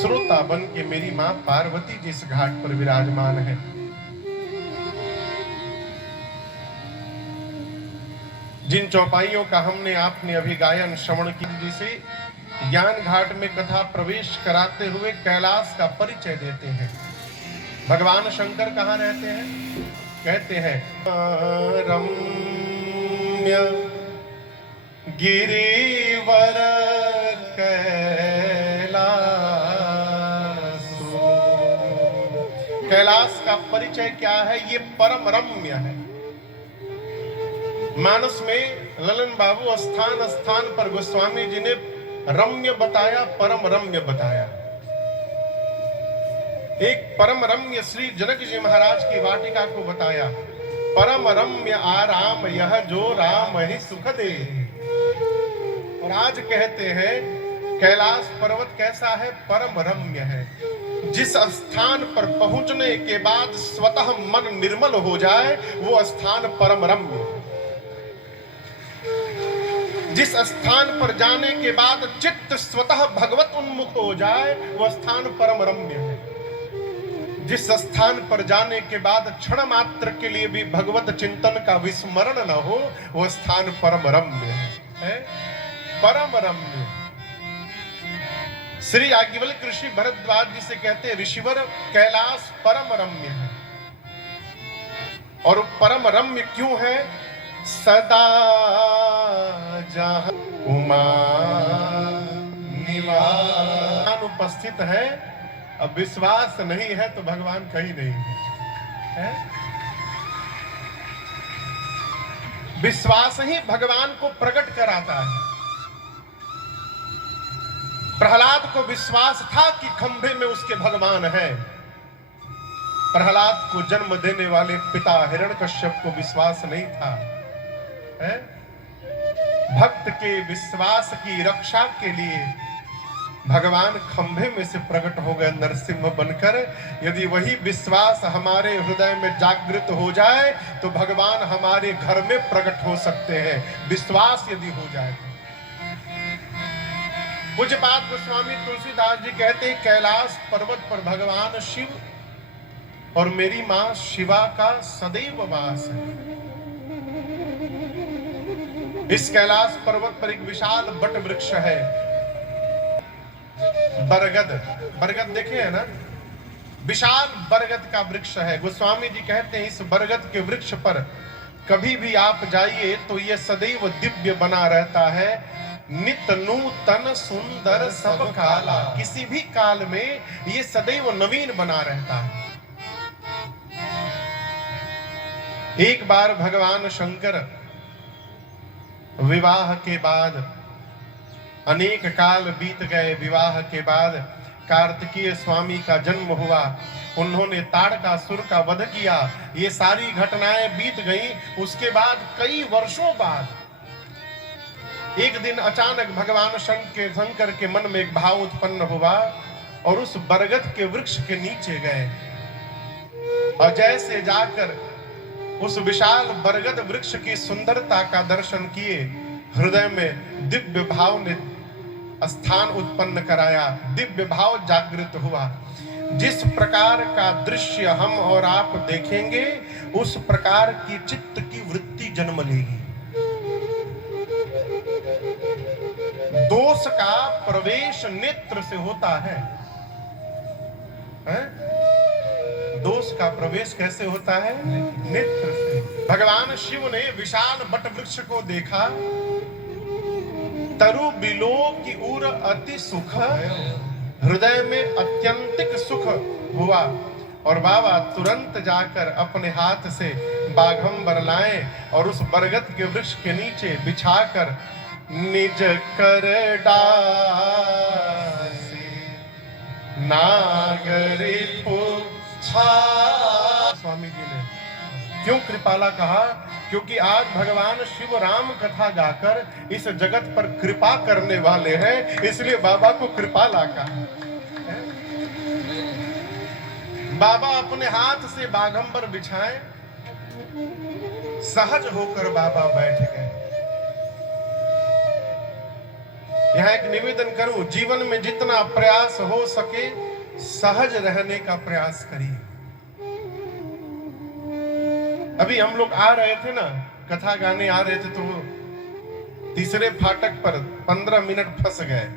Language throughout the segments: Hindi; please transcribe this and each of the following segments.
श्रोता बन के मेरी मां पार्वती जिस घाट पर विराजमान है, जिन चौपाइयों का हमने आपने अभी गायन श्रवण की, जिसे ज्ञान घाट में कथा प्रवेश कराते हुए कैलाश का परिचय देते हैं। भगवान शंकर कहाँ रहते हैं? कहते हैं रम्य गिरिवर कैलाश का परिचय क्या है? ये परम रम्य है। मानस में ललन बाबू स्थान स्थान पर गोस्वामी जी ने रम्य बताया, परम रम्य बताया। एक परम रम्य श्री जनक जी महाराज की वाटिका को बताया, परम रम्य आराम यह जो राम ही सुख दे। और आज कहते हैं कैलाश पर्वत कैसा है? परम रम्य है। जिस स्थान पर पहुंचने के बाद स्वतः मन निर्मल हो जाए वो स्थान परम रम्य है। जिस स्थान पर जाने के बाद चित्त स्वतः भगवत उन्मुख हो जाए वो स्थान परम रम्य है। जिस स्थान पर जाने के बाद क्षण मात्र के लिए भी भगवत चिंतन का विस्मरण न हो वो स्थान परम रम्य है। परम रम्य। श्री याज्ञवल्क्य ऋषि भरद्वाज जी से कहते हैं, ऋषिवर कैलाश परम रम्य है। और परम रम्य क्यों है? सदा जहां उमा निवास उपस्थित है। अब विश्वास नहीं है तो भगवान कहीं नहीं है। विश्वास ही भगवान को प्रकट कराता है। प्रहलाद को विश्वास था कि खंभे में उसके भगवान हैं। प्रहलाद को जन्म देने वाले पिता हिरण्यकश्यप को विश्वास नहीं था। है? भक्त के विश्वास की रक्षा के लिए भगवान खंभे में से प्रकट हो गए नरसिंह बनकर। यदि वही विश्वास हमारे हृदय में जागृत हो जाए तो भगवान हमारे घर में प्रकट हो सकते हैं, विश्वास यदि हो जाए। पूज्यपाद गोस्वामी तुलसीदास जी कहते हैं, कैलाश पर्वत पर भगवान शिव और मेरी मां शिवा का सदैव वास है। इस कैलाश पर्वत पर एक विशाल वट वृक्ष है, बरगद। बरगद देखे है ना? विशाल बरगद का वृक्ष है। गोस्वामी जी कहते हैं इस बरगद के वृक्ष पर कभी भी आप जाइए तो यह सदैव दिव्य बना रहता है। नित नूतन सुंदर सब काला, किसी भी काल में ये सदैव नवीन बना रहता है। एक बार भगवान शंकर विवाह के बाद, अनेक काल बीत गए, विवाह के बाद कार्तिकीय स्वामी का जन्म हुआ, उन्होंने ताड़कासुर का वध किया। ये सारी घटनाएं बीत गई। उसके बाद कई वर्षों बाद एक दिन अचानक भगवान शंकर के मन में एक भाव उत्पन्न हुआ और उस बरगद के वृक्ष के नीचे गए और जैसे जाकर उस विशाल बरगद वृक्ष की सुंदरता का दर्शन किए, हृदय में दिव्य भाव ने स्थान उत्पन्न कराया, दिव्य भाव जागृत हुआ। जिस प्रकार का दृश्य हम और आप देखेंगे उस प्रकार की चित्त की वृत्ति जन्म लेगी। दोष का प्रवेश नेत्र से होता है? दोष का प्रवेश कैसे होता है? नेत्र से। भगवान शिव ने विशाल वट वृक्ष को देखा, तरु बिलो की उर अति सुख, हृदय में अत्यंतिक सुख हुआ और बाबा तुरंत जाकर अपने हाथ से बाघंबर लाए और उस बरगद के वृक्ष के नीचे बिछाकर निज कर डासे नागरी पूछा। स्वामी जी ने क्यों कृपाला कहा? क्योंकि आज भगवान शिव राम कथा गाकर इस जगत पर कृपा करने वाले हैं, इसलिए बाबा को कृपाला कहा। बाबा अपने हाथ से बाघंबर बिछाए, सहज होकर बाबा बैठ गए। यहाँ एक निवेदन करूं, जीवन में जितना प्रयास हो सके सहज रहने का प्रयास करिए। अभी हम लोग आ रहे थे ना, कथा गाने आ रहे थे, तो तीसरे फाटक पर 15 मिनट फंस गए।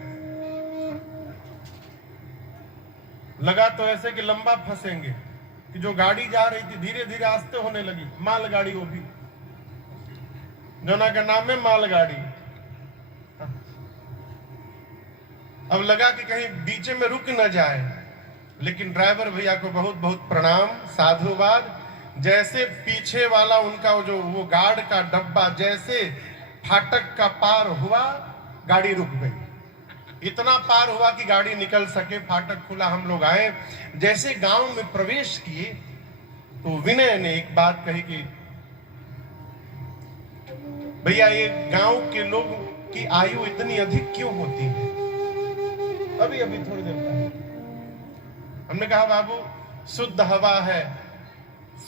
लगा तो ऐसे कि लंबा फंसेंगे कि जो गाड़ी जा रही थी धीरे धीरे आस्ते होने लगी, मालगाड़ी, वो भी जोना का नाम है मालगाड़ी। अब लगा कि कहीं बीच में रुक न जाए, लेकिन ड्राइवर भैया को बहुत बहुत प्रणाम, साधुवाद। जैसे पीछे वाला उनका जो वो गार्ड का डब्बा जैसे फाटक का पार हुआ, गाड़ी रुक गई। इतना पार हुआ कि गाड़ी निकल सके, फाटक खुला, हम लोग आए। जैसे गांव में प्रवेश किए तो विनय ने एक बात कही कि भैया ये गांव के लोग की आयु इतनी अधिक क्यों होती है? अभी अभी थोड़ी देर पहले हमने कहा बाबू शुद्ध हवा है,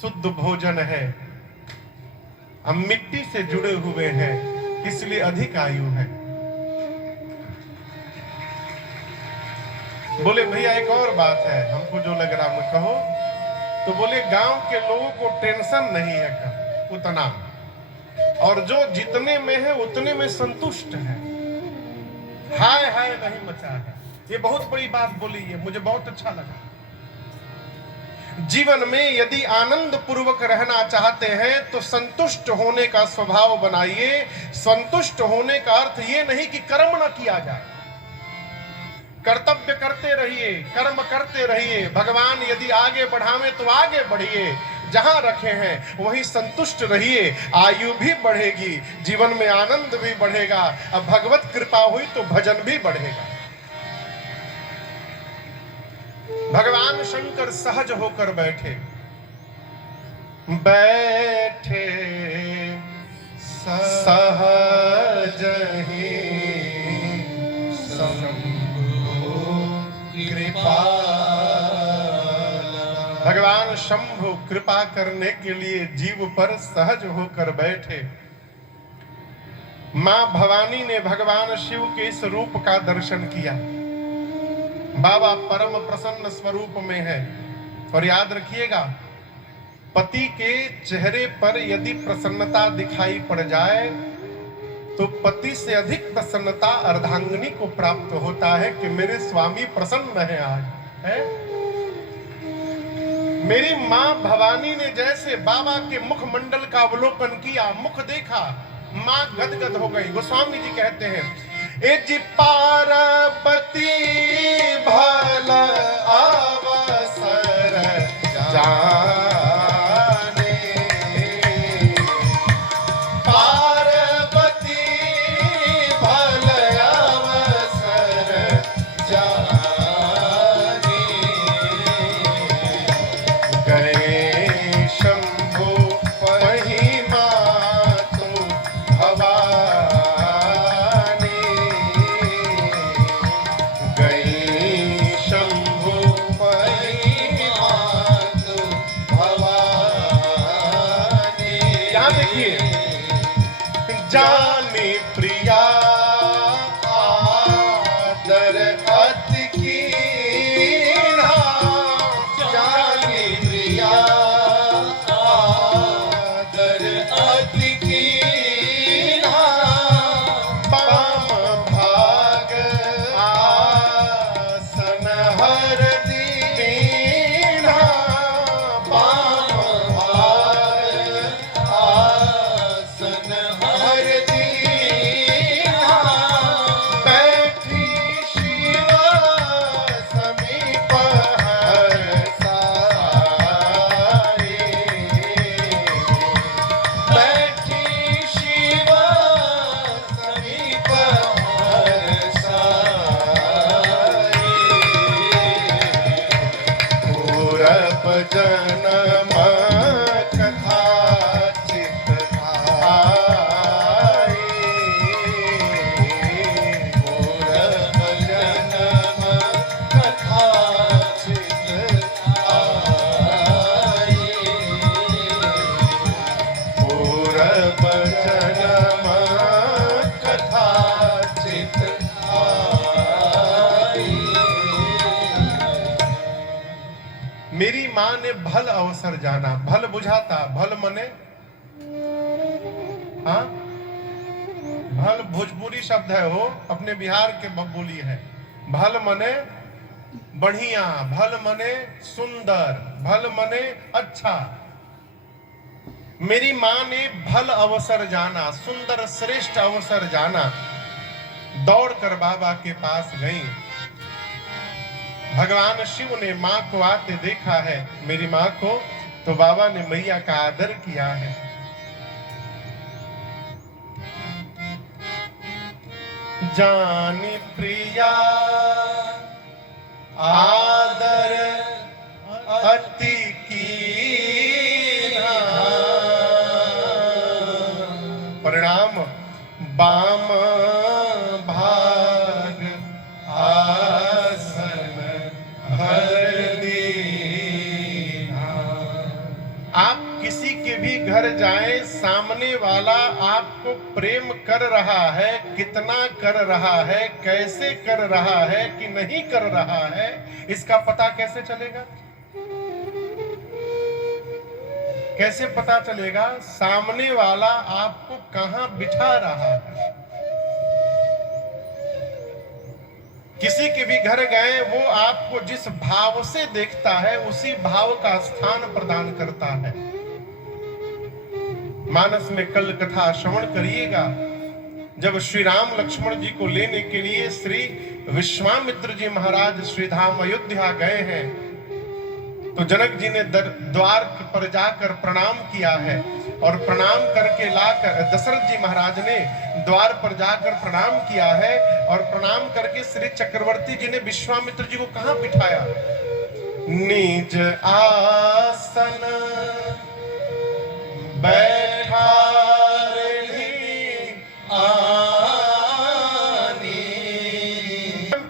शुद्ध भोजन है, हम मिट्टी से जुड़े हुए हैं, इसलिए अधिक आयु है। बोले भैया एक और बात है, हमको जो लग रहा है कहो। तो बोले गांव के लोगों को टेंशन नहीं है उतना, और जो जितने में है उतने में संतुष्ट है, हाय हाय नहीं मचा है। ये बहुत बड़ी बात बोली है, मुझे बहुत अच्छा लगा। जीवन में यदि आनंद पूर्वक रहना चाहते हैं तो संतुष्ट होने का स्वभाव बनाइए। संतुष्ट होने का अर्थ ये नहीं कि कर्म न किया जाए, कर्तव्य करते रहिए, कर्म करते रहिए। भगवान यदि आगे बढ़ावे तो आगे बढ़िए, जहां रखे हैं वहीं संतुष्ट रहिए, आयु भी बढ़ेगी, जीवन में आनंद भी बढ़ेगा। अब भगवत कृपा हुई तो भजन भी बढ़ेगा। भगवान शंकर सहज होकर बैठे सहज ही कृपा। भगवान शंभु कृपा करने के लिए जीव पर सहज होकर बैठे। मां भवानी ने भगवान शिव के इस रूप का दर्शन किया। बाबा परम प्रसन्न स्वरूप में है। और याद रखिएगा, पति के चेहरे पर यदि प्रसन्नता दिखाई पड़ जाए तो पति से अधिक प्रसन्नता अर्धांगिनी को प्राप्त होता है कि मेरे स्वामी प्रसन्न है आज है। मेरी मां भवानी ने जैसे बाबा के मुखमंडल का अवलोकन किया, मुख देखा, मां गदगद हो गई। गोस्वामी जी कहते हैं, एजी पार्वती भल अवसर जाने, पार्वती भल अवसर जाने, गए शंभु महिमा तो भवानी, गई शंभु महिमा तो भवानी। यहाँ देखिए, जानी प्रिया आदर अति कीन्हा, जानी प्रिया आदर अति कीन्हा, पाम भाग आसन हर दीन्हा, पाम भाग आसन हर दीन्हा, बैठी शिव समीप हर सारी, बैठी शिव समीप हर सारी, पूरब जन्म कथा चित आई, पूरब जन्म कथा चित आई, पूरब जन्म कथा चित आई। मेरी माँ ने भल अवसर जाना। भल बुझाता, भल मने, हाँ, भल भोजपुरी शब्द है, वो अपने बिहार के बोली है। भल मने बढ़िया, भल मने सुंदर, भल मने अच्छा। मेरी माँ ने भल अवसर जाना, सुंदर श्रेष्ठ अवसर जाना, दौड़कर बाबा के पास गई। भगवान शिव ने माँ को आते देखा है, मेरी माँ को, तो बाबा ने मैया का आदर किया है। जानी प्रिया आदर अति कीना, परिणाम बाम भाग आसन हर दीना। आप किसी के भी घर जाएं, सामने वाला आपको प्रेम कर रहा है, कितना कर रहा है, कैसे कर रहा है कि नहीं कर रहा है, इसका पता कैसे चलेगा? कैसे पता चलेगा? सामने वाला आपको कहां बिठा रहा है। किसी के भी घर गए, वो आपको जिस भाव से देखता है, उसी भाव का स्थान प्रदान करता है। मानस में कल कथा श्रवण करिएगा, जब श्री राम लक्ष्मण जी को लेने के लिए श्री विश्वामित्र जी महाराज श्री धाम अयोध्या गए हैं, तो जनक जी ने द्वार पर जाकर प्रणाम किया है, और प्रणाम करके लाकर दशरथ जी महाराज ने द्वार पर जाकर प्रणाम किया है, और प्रणाम करके श्री चक्रवर्ती जी ने विश्वामित्र जी को कहां बिठाया? निज आसन बैठा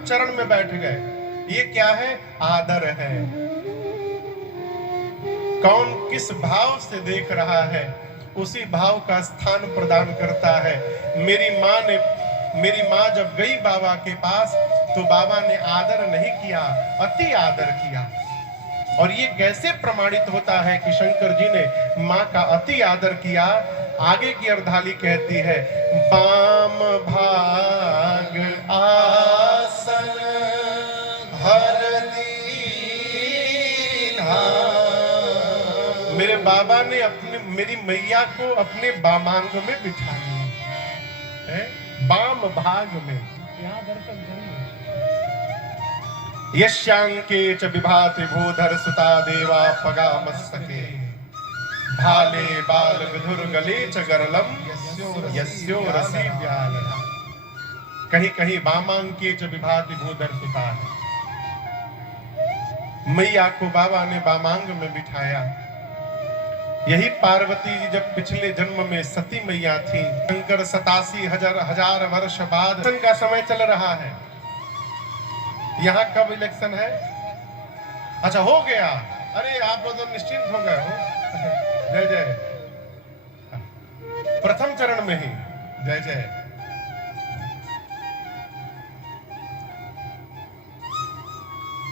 चरण में बैठ गए। ये क्या है? आदर है। कौन किस भाव से देख रहा है, उसी भाव का स्थान प्रदान करता है। मेरी माँ जब गई बाबा के पास, तो बाबा ने आदर नहीं किया, अति आदर किया। और ये कैसे प्रमाणित होता है कि शंकर जी ने माँ का अति आदर किया? आगे की अर्धाली कहती है, बाम भाग आसन हर दीना। मेरे बाबा ने मेरी मैया को अपने बामांग में बिठा लिया, बाम भाग में। यहाँ दर्शन करिए, यश्यांके च विभाति भूधर सुता देवा पगा मस्तके, भाले बाल विधुर गले च गरलम यस्यो रसी व्याल। कहीं कहीं बामांके च विभाति भूधर सुता है। मैया को बाबा ने बामांग में बिठाया। यही पार्वती जी जब पिछले जन्म में सती मैया थी, शंकर 87,000 वर्ष बाद का समय चल रहा है। यहाँ कब इलेक्शन है? अच्छा, हो गया। अरे आप लोग तो निश्चिंत हो गए हो। जय जय। प्रथम चरण में ही जय जय।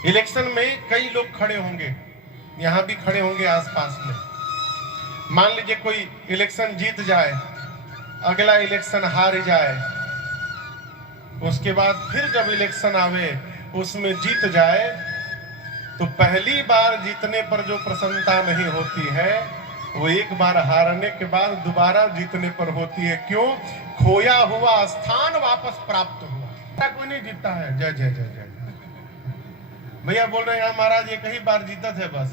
इलेक्शन में कई लोग खड़े होंगे, यहां भी खड़े होंगे आसपास में। मान लीजिए कोई इलेक्शन जीत जाए, अगला इलेक्शन हार जाए, उसके बाद फिर जब इलेक्शन आवे उसमें जीत जाए, तो पहली बार जीतने पर जो प्रसन्नता नहीं होती है, वो एक बार हारने के बाद दोबारा जीतने पर होती है। क्यों? खोया हुआ स्थान वापस प्राप्त हुआ। कोई नहीं जीतता है। जय जय जय जय। भैया बोल रहे हैं महाराज एक ही बार जीता थे बस।